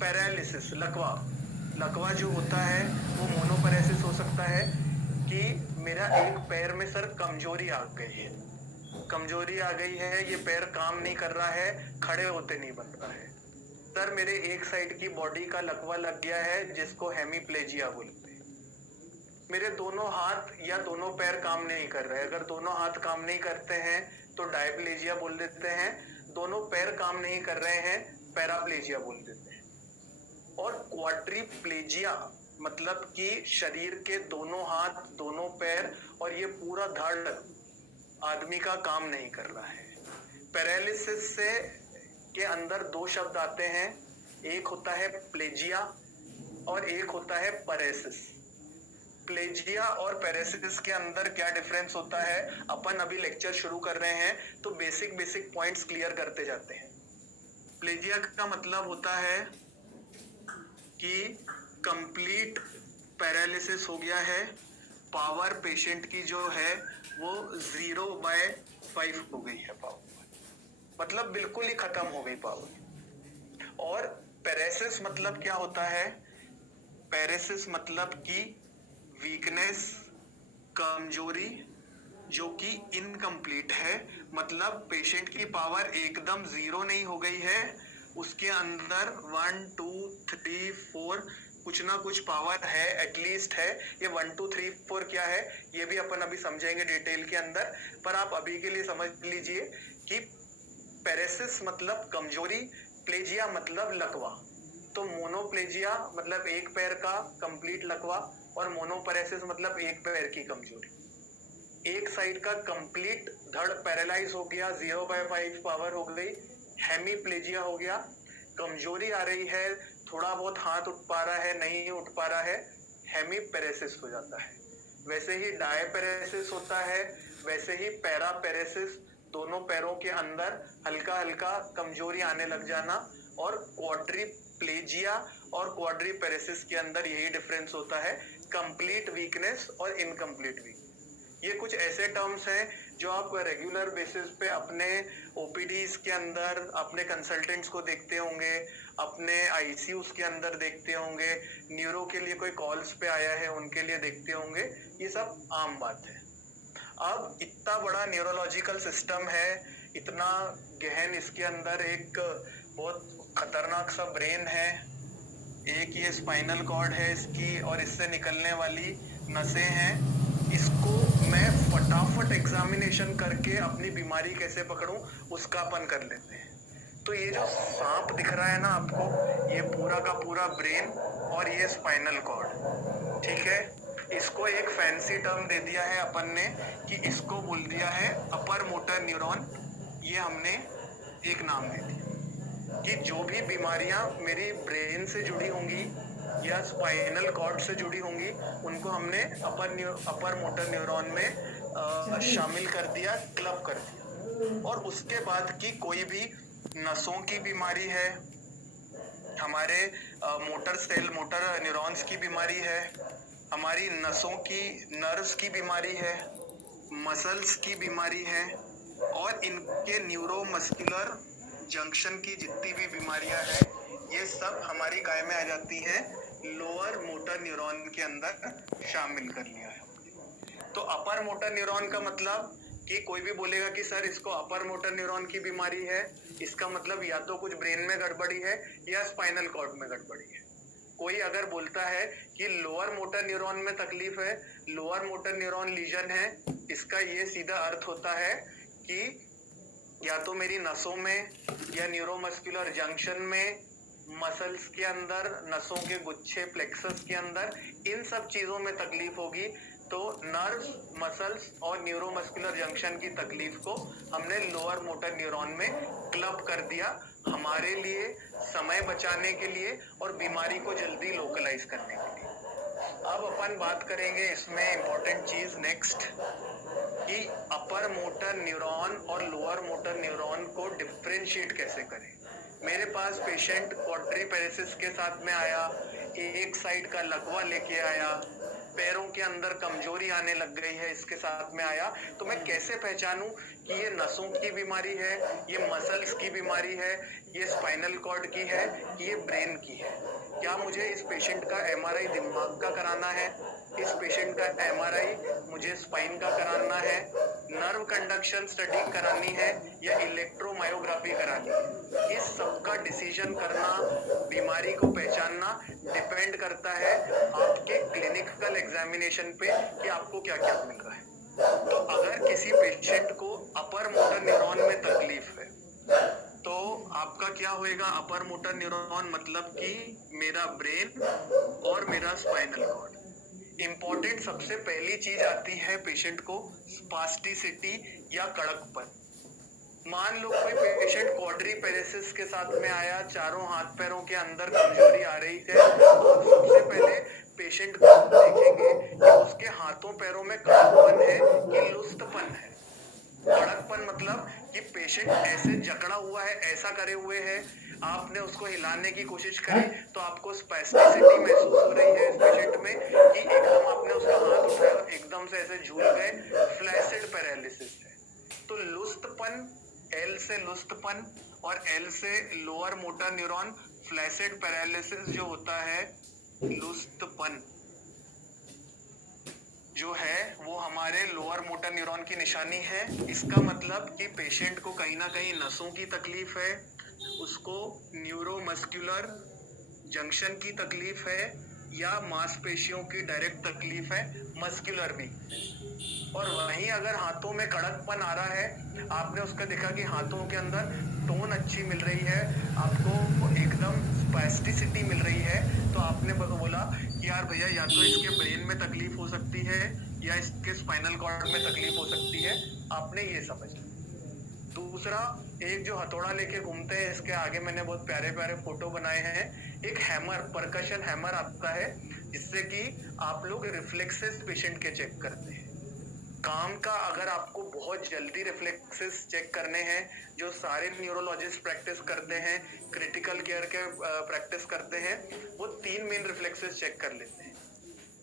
Paralysis, लकवा। लकवा जो होता है वो मोनोपैरेसिस हो सकता है कि मेरा एक पैर में सर कमजोरी आ गई है, कमजोरी आ गई है, ये पैर काम नहीं कर रहा है, खड़े होते नहीं बन रहा है। सर मेरे एक साइड की बॉडी का लकवा लग गया है जिसको हेमीप्लेजिया बोलते हैं। मेरे दोनों हाथ या दोनों पैर काम नहीं कर रहे। अगर दोनों हाथ काम नहीं करते हैं तो डायप्लेजिया बोल देते हैं, दोनों पैर काम नहीं कर रहे हैं पैराप्लेजिया बोल देते हैं। और क्वाड्रिप्लेजिया मतलब कि शरीर के दोनों हाथ, दोनों पैर और ये पूरा धड़ आदमी का काम नहीं कर रहा है। पैरालिसिस से के अंदर दो शब्द आते हैं, एक होता है प्लेजिया और एक होता है पैरेसिस। प्लेजिया और पैरेसिस के अंदर क्या डिफरेंस होता है, अपन अभी लेक्चर शुरू कर रहे हैं तो बेसिक पॉइंट्स क्लियर करते जाते हैं। प्लेजिया का मतलब होता है कि कंप्लीट पैरालिसिस हो गया है, पावर पेशेंट की जो है वो 0/5 हो गई है पावर, मतलब बिल्कुल ही खत्म हो गई पावर। और पैरेसिस मतलब क्या होता है, पैरेसिस मतलब कि वीकनेस, कमजोरी जो कि इनकम्प्लीट है, मतलब पेशेंट की पावर एकदम 0 नहीं हो गई है, उसके अंदर 1 2 3 4 कुछ ना कुछ पावर है, एटलीस्ट है। ये 1 2 3 4 क्या है ये भी अपन अभी समझेंगे डिटेल के अंदर, पर आप अभी के लिए समझ लीजिए कि पैरेसिस मतलब कमजोरी, प्लेजिया मतलब लकवा। तो मोनोप्लेजिया मतलब एक पैर का कंप्लीट लकवा और मोनोपैरेसिस मतलब एक पैर की कमजोरी। एक साइड का कंप्लीट धड़ पैरालाइज हो गया, 0/5 पावर हो गई, हेमीप्लेजिया हो गया, कमजोरी आ रही है, थोड़ा बहुत हाथ उठ पा रहा है, नहीं उठ पा रहा है, हेमीपैरेसिस हो जाता है। वैसे ही डायपैरेसिस होता है, वैसे ही पैरापैरेसिस, दोनों पैरों के अंदर हल्का हल्का कमजोरी आने लग जाना। और क्वाड्रिप्लेजिया और क्वाड्रिपैरेसिस के अंदर यही डिफरेंस होता है, कंप्लीट वीकनेस और इनकम्प्लीट वीकनेस। ये कुछ ऐसे टर्म्स हैं जो आप रेगुलर बेसिस पे अपने ओपीडीज के अंदर, अपने कंसल्टेंट्स को देखते होंगे, अपने आईसीयूज के अंदर देखते होंगे, न्यूरो के लिए कोई कॉल्स पे आया है उनके लिए देखते होंगे, ये सब आम बात है। अब इतना बड़ा न्यूरोलॉजिकल सिस्टम है, इतना गहन, इसके अंदर एक बहुत खतरनाक सा ब्रेन है, एक ये स्पाइनल कॉर्ड है इसकी और इससे निकलने वाली नसें हैं। इसको मैं फटाफट एग्जामिनेशन करके अपनी बीमारी कैसे पकड़ूं उसका अपन कर लेते हैं। तो ये जो सांप दिख रहा है ना आपको, ये पूरा का पूरा ब्रेन और ये स्पाइनल कॉर्ड, ठीक है। इसको एक फैंसी टर्म दे दिया है अपन ने कि इसको बोल दिया है अपर मोटर न्यूरॉन। ये हमने एक नाम दे दिया कि जो भी बीमारियां मेरी ब्रेन से जुड़ी होंगी या स्पाइनल कॉर्ड से जुड़ी होंगी उनको हमने अपर मोटर न्यूरॉन में शामिल कर दिया, क्लब कर दिया। और उसके बाद की कोई भी नसों की बीमारी है, हमारे मोटर न्यूरॉन्स की बीमारी है, हमारी नसों की, नर्व्स की बीमारी है, मसल्स की बीमारी है, और इनके न्यूरोमस्कुलर जंक्शन की जितनी भी बीमारियां हैं ये सब हमारी काय में आ जाती हैं, लोअर मोटर न्यूरॉन के अंदर शामिल कर लिया है हमने। तो अपर मोटर न्यूरॉन का मतलब कि कोई भी बोलेगा कि सर इसको अपर मोटर न्यूरॉन की बीमारी है, इसका मतलब या तो कुछ ब्रेन में गड़बड़ी है या स्पाइनल कॉर्ड में गड़बड़ी है। कोई अगर बोलता है कि लोअर मोटर न्यूरॉन में तकलीफ है, लोअर मोटर न्यूरॉन लीजन है, इसका ये सीधा अर्थ होता है कि या तो मेरी नसों में या न्यूरोमस्कुलर जंक्शन में, मसल्स के अंदर, नसों के गुच्छे प्लेक्सस के अंदर, इन सब चीजों में तकलीफ होगी। तो नर्व्स, मसल्स और न्यूरोमस्कुलर जंक्शन की तकलीफ को हमने लोअर मोटर न्यूरॉन में क्लब कर दिया, हमारे लिए समय बचाने के लिए और बीमारी को जल्दी लोकलाइज करने के लिए। अब अपन बात करेंगे इसमें इंपॉर्टेंट चीज नेक्स्ट कि अपर मोटर न्यूरॉन और लोअर मोटर न्यूरॉन को डिफरेंशिएट कैसे करें। मेरे पास पेशेंट क्वाड्रिपैरेसिस के साथ में आया, एक साइड का लकवा लेके आया, पैरों के अंदर कमजोरी आने लग गई है, इसके साथ में आया, तो मैं कैसे पहचानूं कि ये नसों की बीमारी है, ये मसल्स की बीमारी है, ये स्पाइनल कॉर्ड की है, कि ये ब्रेन की है? क्या मुझे इस पेशेंट का एमआरआई दिमाग का कराना है, इस पेशेंट का एमआरआई मुझे स्पाइन का कराना है, नर्व कंडक्शन स्टडी करानी है, या इलेक्ट्रोमायोग्राफी करानी है? इस सबका डिसीजन करना, बीमारी को पहचानना डिपेंड करता है आपके क्लिनिकल एग्जामिनेशन पे कि आपको क्या क्या मिल रहा है। तो अगर किसी पेशेंट को अपर मोटर न्यूरॉन में तकलीफ है, तो आपका क्या होएगा? अपर मोटर न्यूरॉन मतलब कि मेरा ब्रेन और मेरा स्पाइनल कॉर्ड। इंपॉर्टेंट सबसे पहली चीज आती है पेशेंट को स्पास्टिसिटी या कड़कपन। मान लो कोई पेशेंट क्वाड्रीपेरेसिस के साथ में आया, चारों हाथ पैरों के अंदर कमजोरी आ रही है, तो आप सबसे पहले पेशेंट को देखेंगे कि उसके हाथों पैरों में कड़कपन है कि लुस्तपन है। कड़कपन मतलब कि पेशेंट ऐसे जकड़ा हुआ है, ऐसा करे हुए है, आपने उसको हिलाने की कोशिश करी तो आपको स्पैस्टिसिटी महसूस हो रही है इस पेशेंट में, कि एकदम आपने उसका हाथ उठाया एकदम से ऐसे झूल गए, फ्लैसिड पैरालिसिस है। तो लुस्तपन, एल से लुस्तपन और एल से lower motor neuron, flaccid paralysis जो होता है, लुस्तपन जो है वो हमारे लोअर मोटर न्यूरॉन की निशानी है। इसका मतलब कि पेशेंट को कहीं ना कहीं नसों की तकलीफ है, उसको न्यूरोमस्कुलर जंक्शन की तकलीफ है, या मांसपेशियों की डायरेक्ट तकलीफ है, मस्कुलर वीकनेस। और वहीं अगर हाथों में कड़कपन आ रहा है, आपने उसका देखा कि हाथों के अंदर टोन अच्छी मिल रही है, आपको एकदम स्पैस्टिसिटी मिल रही है, तो आपने बोला कि यार भैया या तो इसके ब्रेन में तकलीफ हो सकती है या इसके स्पाइनल कॉर्ड में तकलीफ हो सकती है। आपने ये समझ लिया। दूसरा, एक जो हथौड़ा लेके घूमते हैं, इसके आगे मैंने बहुत प्यारे प्यारे फोटो बनाए हैं। एक हैमर, परकशन हैमर आता है, जिससे कि आप लोग रिफ्लेक्सेस पेशेंट के चेक करते हैं। काम का अगर आपको बहुत जल्दी रिफ्लेक्सेस चेक करने हैं, जो सारे न्यूरोलॉजिस्ट प्रैक्टिस करते हैं, क्रिटिकल केयर के प्रैक्टिस करते हैं, वो 3 मेन रिफ्लेक्सेस चेक कर लेते हैं।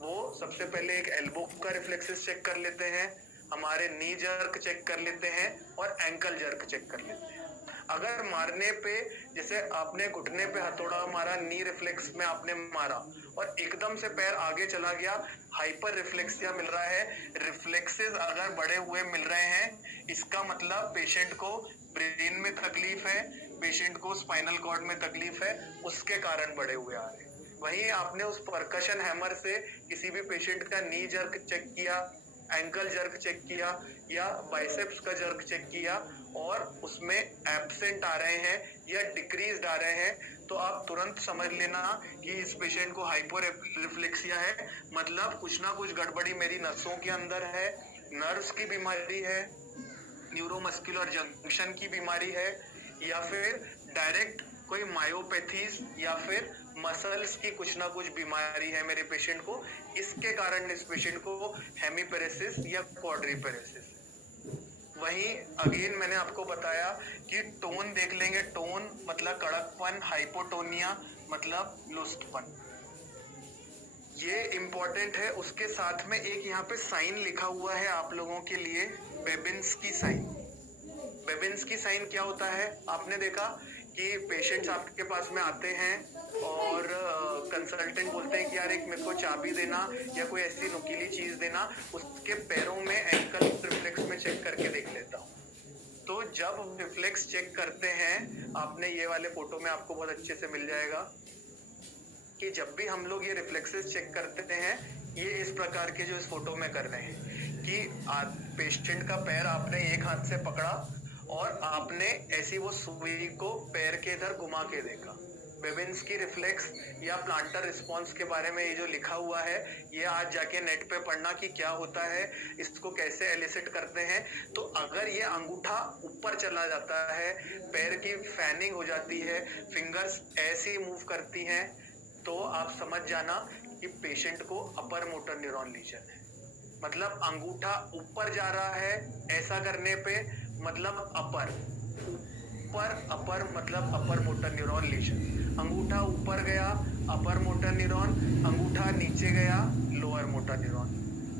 वो सबसे पहले एक एल्बो का रिफ्लेक्सेस चेक कर लेते हैं, हमारे नी जर्क चेक कर लेते हैं, और एंकल जर्क चेक कर लेते हैं। अगर मारने पे, जैसे आपने घुटने पे हथौड़ा मारा, नी रिफ्लेक्स में आपने मारा और एकदम से पैर आगे चला गया, हाइपर रिफ्लेक्सिया मिल रहा है। रिफ्लेक्सेस अगर बढ़े हुए मिल रहे हैं, इसका मतलब पेशेंट को ब्रेन में तकलीफ है, पेशेंट को स्पाइनल कॉर्ड में तकलीफ है, उसके कारण बढ़े हुए आ रहे हैं। वहीं आपने उस परकशन हैमर से किसी भी पेशेंट का नी जर्क चेक किया, एंकल जर्क चेक किया, या बाइसेप्स का जर्क चेक किया, और उसमें एब्सेंट आ रहे हैं या डिक्रीज आ रहे हैं, तो आप तुरंत समझ लेना कि इस पेशेंट को हाइपर रिफ्लेक्सिया है, मतलब कुछ ना कुछ गड़बड़ी मेरी नसों के अंदर है, नर्व्स की बीमारी है, न्यूरोमस्कुलर जंक्शन की बीमारी है, या फिर डायरेक्ट कोई मायोपैथीज या फिर मसल्स की कुछ ना कुछ बीमारी है मेरे पेशेंट को, इसके कारण इस पेशेंट को हेमीपेरेसिस या क्वाड्रीपेरेसिस। वहीं अगेन मैंने आपको बताया कि टोन देख लेंगे, टोन मतलब कड़कपन, हाइपोटोनिया मतलब लुस्तपन, ये इंपॉर्टेंट है। उसके साथ में एक यहाँ पे साइन लिखा हुआ है आप लोगों के लिए, बेबिंस्की साइन। बेबिंस्की साइन क्या होता है? आपने देखा कि पेशेंट्स आपके पास में आते हैं और कंसल्टेंट बोलते हैं कि यार एक मेरे को चाबी देना या कोई ऐसी नुकीली चीज देना, उसके पैरों में एंकल रिफ्लेक्स में चेक करके देख लेता हूँ। तो जब रिफ्लेक्स चेक करते हैं, आपने ये वाले फोटो में आपको बहुत अच्छे से मिल जाएगा कि जब भी हम लोग ये रिफ्लेक्सेस चेक करते हैं, ये इस प्रकार के जो इस फोटो में कर रहे हैं कि पेशेंट का पैर आपने एक हाथ से पकड़ा और आपने ऐसी वो सुई को पैर के इधर घुमा के देखा। बेबिंस्की रिफ्लेक्स या प्लांटर रिस्पॉन्स के बारे में ये जो लिखा हुआ है, ये आज जाके नेट पे पढ़ना कि क्या होता है, इसको कैसे एलिसिट करते हैं। तो अगर ये अंगूठा ऊपर चला जाता है, पैर की फैनिंग हो जाती है, फिंगर्स ऐसी मूव करती हैं, तो आप समझ जाना कि पेशेंट को अपर मोटर न्यूरॉन लीजन है। मतलब अंगूठा ऊपर जा रहा है ऐसा करने पे, मतलब अपर। अपर मतलब अपर मोटर न्यूरॉन लीजन। अंगूठा ऊपर गया अपर मोटर न्यूरॉन, अंगूठा नीचे गया लोअर मोटर न्यूरॉन।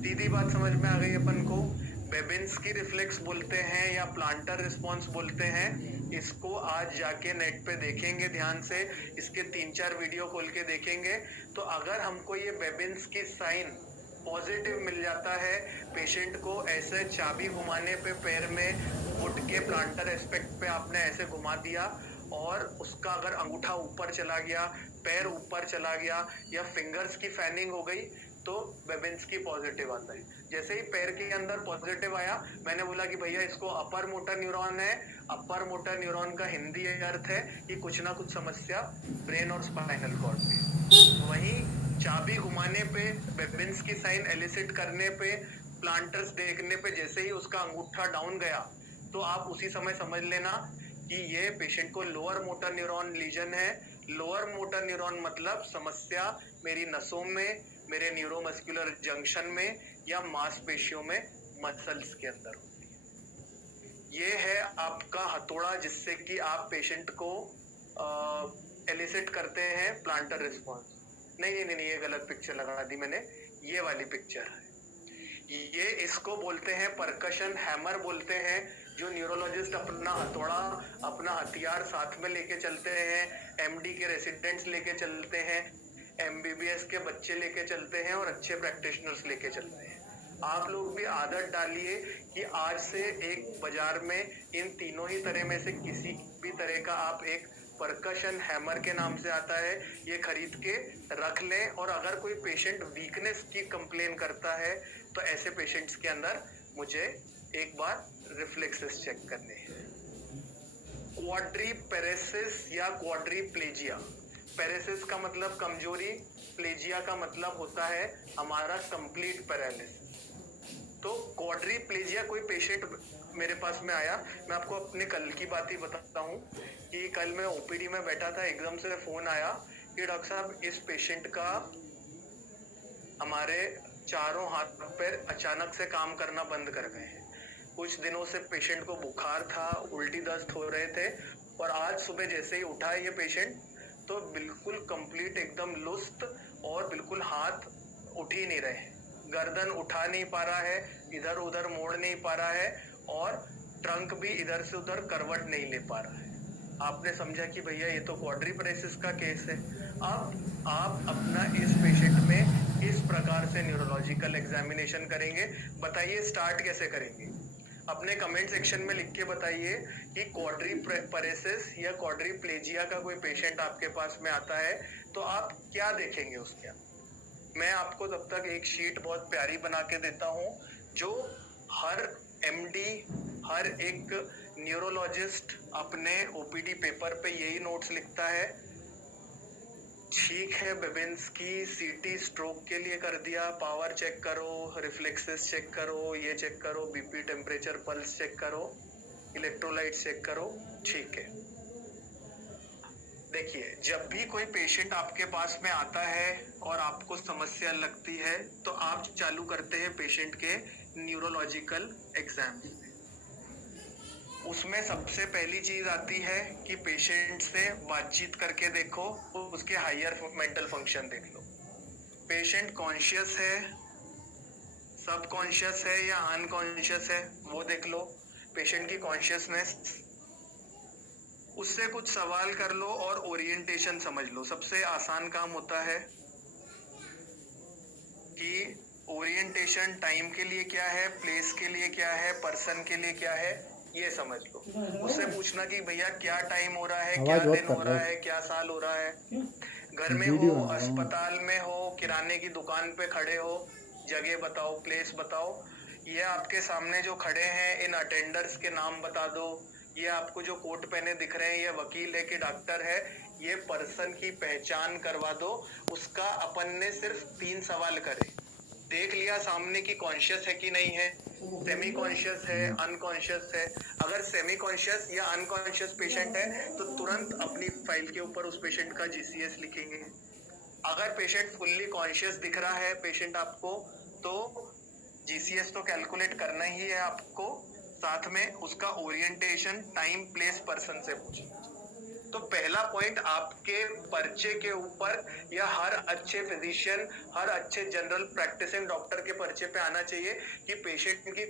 सीधी बात समझ में आ गई अपन को। बेबिंस्की रिफ्लेक्स बोलते हैं या प्लांटर रिस्पॉन्स बोलते हैं। इसको आज जाके नेट पे देखेंगे ध्यान से, इसके 3-4 वीडियो खोल के देखेंगे। तो अगर हमको ये बेबिंस्की साइन पॉजिटिव मिल जाता है, पेशेंट को ऐसे चाबी घुमाने पे पैर में फुट के प्लांटर एस्पेक्ट पे आपने ऐसे घुमा दिया और उसका अगर अंगूठा ऊपर चला गया, पैर ऊपर चला गया या फिंगर्स की फैनिंग हो गई तो बेबिंस्की पॉजिटिव आता है। जैसे ही पैर के अंदर पॉजिटिव आया, मैंने बोला कि भैया इसको अपर मोटर न्यूरॉन है। अपर मोटर न्यूरॉन का हिंदी अर्थ है कि कुछ ना कुछ समस्या ब्रेन और स्पाइनल कॉर्ड में। वहीं चाबी घुमाने पे, बेबिंस्की साइन एलिसिट करने पे, प्लांटर्स देखने पे जैसे ही उसका अंगूठा डाउन गया तो आप उसी समय समझ लेना कि ये पेशेंट को लोअर मोटर न्यूरॉन लीजन है। लोअर मोटर न्यूरॉन मतलब समस्या मेरी नसों में, मेरे न्यूरोमस्कुलर जंक्शन में या मांसपेशियों में, मसल्स के अंदर होती है। ये है आपका हथौड़ा जिससे कि आप पेशेंट को एलिसिट करते हैं प्लांटर रिस्पॉन्स। नहीं, ये गलत पिक्चर लगा दी मैंने, ये वाली पिक्चर है। ये इसको बोलते हैं परकशन हैमर बोलते हैं, जो न्यूरोलॉजिस्ट अपना हथौड़ा, अपना हथियार साथ में लेके चलते हैं, एमडी के रेसिडेंट्स लेके चलते हैं, एमबीबीएस के बच्चे लेके चलते हैं और अच्छे प्रैक्टिशनर्स लेके चलते हैं। आप लोग भी आदत डालिए कि आज से एक बाजार में इन तीनों ही तरह में से किसी भी तरह का आप एक परकशन हैमर के नाम से आता है, ये खरीद के रख लें। और अगर कोई पेशेंट वीकनेस की कंप्लेन करता है तो ऐसे पेशेंट्स के अंदर मुझे एक बार रिफ्लेक्सेस चेक करने हैं। क्वाड्रीपेरेसिस या क्वाड्रीप्लेजिया। पेरेसिस का मतलब कमजोरी, प्लेजिया का मतलब होता है हमारा कंप्लीट पैरालिसिस। तो क्वाड्रीप्लेजिया कोई पेशेंट मेरे पास में आया, मैं आपको अपने कल की बात ही बताता हूँ कि कल मैं ओपीडी में बैठा था, एकदम से फोन आया कि डॉक्टर साहब इस पेशेंट का हमारे चारों हाथ पैर अचानक से काम करना बंद कर गए हैं। कुछ दिनों से पेशेंट को बुखार था, उल्टी दस्त हो रहे थे और आज सुबह जैसे ही उठा ये पेशेंट तो बिल्कुल कंप्लीट एकदम लुस्त और बिल्कुल हाथ उठ ही नहीं रहे, गर्दन उठा नहीं पा रहा है, इधर उधर मोड़ नहीं पा रहा है और ट्रंक भी इधर से उधर करवट नहीं ले पा रहा है। आपने समझा कि भैया ये तो क्वाड्रीपेरेसिस का केस है। अब आप अपना इस पेशेंट में इस प्रकार से न्यूरोलॉजिकल एग्जामिनेशन करेंगे। बताइए स्टार्ट कैसे करेंगे? अपने कमेंट सेक्शन में लिख के बताइए कि क्वाड्रीपेरेसिस या क्वाड्रीप्लेजिया का कोई पेशेंट आपके पास में आता है तो आप क्या देखेंगे उसके अंदर। मैं आपको तब तक एक शीट बहुत प्यारी बना के देता हूं जो हर एमडी, हर एक न्यूरोलॉजिस्ट अपने ओपीडी पेपर पे यही नोट्स लिखता है। ठीक है, बेबिंस्की सीटी स्ट्रोक के लिए कर दिया, पावर चेक करो, रिफ्लेक्सेस चेक करो, ये चेक करो, बीपी, टेम्परेचर, पल्स चेक करो, इलेक्ट्रोलाइट चेक करो, ठीक है। देखिए, जब भी कोई पेशेंट आपके पास में आता है और आपको समस्या लगती है तो आप चालू करते हैं पेशेंट के न्यूरोलॉजिकल एग्जाम। उसमें सबसे पहली चीज आती है कि पेशेंट से बातचीत करके देखो, उसके हायर मेंटल फंक्शन देख लो। पेशेंट कॉन्शियस है, सब कॉन्शियस है या अनकॉन्शियस है वो देख लो। पेशेंट की कॉन्शियसनेस, उससे कुछ सवाल कर लो और ओरिएंटेशन समझ लो। सबसे आसान काम होता है कि ओरिएंटेशन टाइम के लिए क्या है, प्लेस के लिए क्या है, पर्सन के लिए क्या है, ये समझ लो। उससे पूछना कि भैया क्या टाइम हो रहा है, क्या दिन हो रहा है, क्या साल हो रहा है, घर में हो, अस्पताल में हो, किराने की दुकान पे खड़े हो, जगह बताओ, प्लेस बताओ। ये आपके सामने जो खड़े हैं इन अटेंडर्स के नाम बता दो। ये आपको जो कोट पहने दिख रहे हैं ये वकील है कि डॉक्टर है, ये पर्सन की पहचान करवा दो। उसका अपन ने सिर्फ 3 सवाल करे, देख लिया सामने की कॉन्शियस है कि नहीं है, सेमी कॉन्शियस है, अनकॉन्शियस है। अगर सेमी कॉन्शियस या अनकॉन्शियस पेशेंट है तो तुरंत अपनी फाइल के ऊपर उस पेशेंट का जीसीएस लिखेंगे। अगर पेशेंट फुल्ली कॉन्शियस दिख रहा है पेशेंट आपको तो जीसीएस तो कैलकुलेट करना ही है आपको। साथ में उसका ओरिएंटेशन, टाइम, प्लेस, पर्सन से पूछें। तो पहला पॉइंट आपके पर्चे के ऊपर या हर अच्छे फिजिशियन, हर अच्छे जनरल प्रैक्टिसिंग डॉक्टर के पर्चे पे आना चाहिए कि पेशेंट की